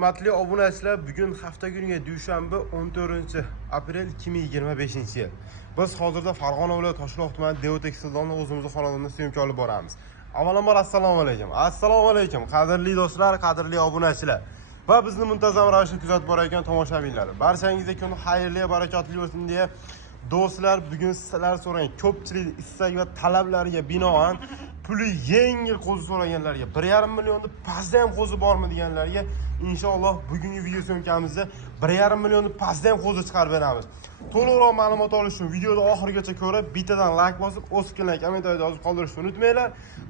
Hurmatli obunachilar, bugun hafta kuniga dushanba 14-aprel 2025-yil. Biz hozirda Farg'ona viloyati Toshloq tumani Devoteksildonni o'zimizning xonadonda syomka olib boramiz. Avvalambor assalomu alaykum. Assalomu alaykum, qadrli do'stlar, qadrli obunachilar va bizni muntazam ravishda kuzatib borayotgan tomoshabinlar. Barchangizga kun xayrli, barakotli o'tsin deya do'stlar, bugun sizlar so'ragan ko'pchilik istak va talablariga binoan puli yengil qo'zi so'raganlarga 1,5 millionni pastda ham qo'zi bormi deganlarga inshaalloh bugungi video syomkamizda 1,5 millionni pastda ham qo'zi chiqarib beramiz. To'liqroq ma'lumot olish uchun videoni oxirigacha ko'rib, bittadan like bosib, o'z fikrlaringizni kommentariyada yozib qoldirishni unutmanglar.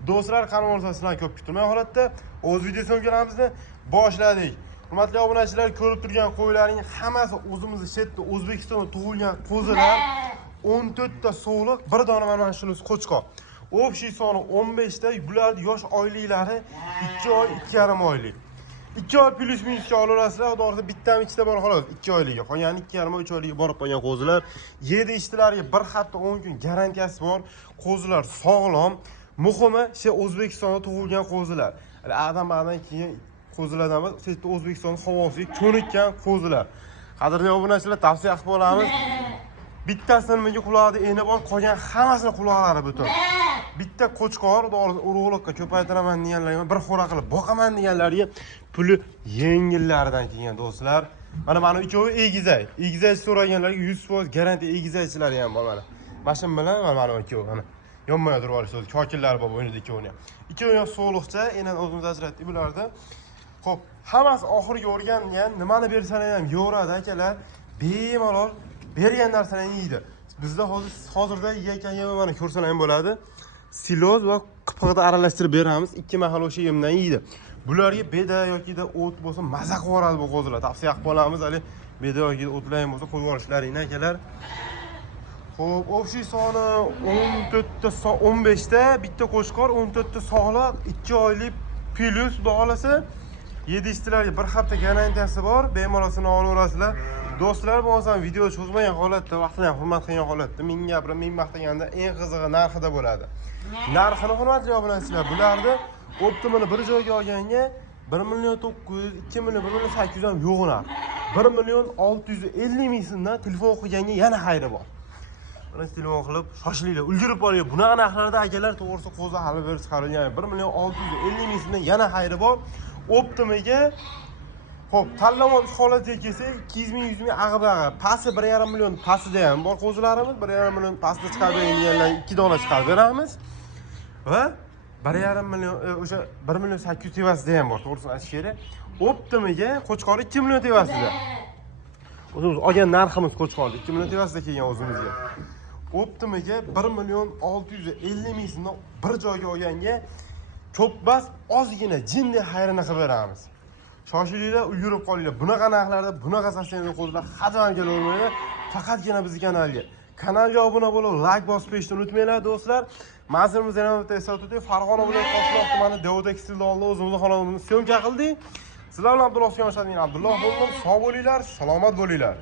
Do'stlar, qanday bo'lsa sizlarni ko'p kutilmay holatda o'z video syomkalarimizni boshladik. Hurmatli obunachilar, ko'rib turgan qo'ylarning hammasi o'zimizning chetda O'zbekistonda tug'ilgan qo'zilar. 14 ta so'liq, bir dona mana shunisi qo'chqor. Общий soni 15 ta, bular yosh oyliklari 2 oy, 2,5 oylik. 2 oy plus minus olasizlar, xudo xohlasa bittami ikkita bor xolos 2 oylikga. Qolgani 2,5 3 oylikga borib qolgan qo'zilar. 7 ishtilariga 1 hafta 10 kun garantiyasi bor. Qo'zilar sog'lom. Muhimi, shu O'zbekistonda tug'ilgan qo'zilar. Adam keyin qo'zilardan emas, chetda O'zbekiston havosiga ko'nikkan qo'zilar. Qadrli obunachilar, tavsiya qilib qolamiz. Bittasini menga qulog'ida eni bor, qolgan hammasini quloqlari butun. Bitta qo'chqor urug'liqqa ko'paytiraman deganlarga, bir xo'ra qilib boqaman deganlarga puli yengillaridan kelgan do'stlar. Mana ikkovi egizak. Egizak so'raganlarga 100% garantiya egizakchilari ham bor mana. Mashin bilan mana ikkovi mana. Yonmay turib olishdi. Kokillari bor o'ynida ikkovini ham. Ikkovi ham so'liqcha, enan o'zimiz ajratdik bularda. Xo'p, hammasi oxiriga o'rgangan, nimani bersalar ham yo'radi akalar. Bemalol bergan narsani yeydi. Bizda hozirda yeyotgan yemi mana ko'rsalar ham bo'ladi. Siloz va qipig'ida aralashtirib beramiz. 2 mahal o'sha yemdan yeydi. Bularga beda yoki o't bo'lsa maza qilib yuboradi bu qo'zilar. Tavsiya qilib qolamiz, hali beda yoki o'tlar ham bo'lsa qo'yib yuborishlaringni akalar. Xo'p, общий soni 14 ta 15 ta, bitta qo'chqor, 14 ta sog'liq, 2 oylik plus xudo xolasa 7 ishtilarga 1 hafta garantiyasi bor. Bemalol sinov olaverasizlar. Do'stlar, bo'lsa video cho'zmagan holatda, vaqtni ham hurmat qilgan holatda men gapirib, men maqtaganda eng qizig'i narxida bo'ladi. Narxini hurmatli obunachilar, bularni optimini bir joyga olganga 1 million 900, 2 million, 1 million 800 ham yo'q narx. 1 million 650 ming so'mdan telefon qilganga yana xayri bor. Mana telefon qilib, shoshilinglar, ulgurib oling. Bunaqa narxlarda akalar to'g'risi qo'zi hali berib chiqarilgan. 1 million 650 ming so'mdan yana xayri bor. Optimiga xo'p, tanlov holatiga kelsak, 200 ming, 100 ming ag'ib-ag'ib. Pasti 1,5 million pastida ham bor qo'zilarimiz. 1,5 million pastda chiqarib berganlar 2 dona chiqarib beramiz. Va 1,5 million o'sha 1 million 800 tevasida ham bor, to'g'risini aytish kerak. Optimiga qo'chqor 2 million tevasida. O'zimiz olgan narximiz qo'chqor 2 million tevasida kelgan o'zimizga. Optimiga 1 million 650 ming so'mdan bir joyga olganga ko'p bas, ozgina jinday xayrini qilib beramiz. Shoshilinglar, ulgurib qolinglar. Bunaqa narxlarda, bunaqa sostenli qo'zilar qachon kelavermaydi. Faqatgina bizning kanalga. Kanalga obuna bo'lib, like bosib qo'yishni unutmanglar do'stlar. Mazmunimiz yana bitta eslatib, Farg'ona viloyati Toshloq tumani Devoteksildonni o'zimizning xonadonimizda syomka qildik. Sizlar bilan Abdulloh Yoshadin Abdulloh bo'ldim. Sog' bo'linglar, salomat bo'linglar.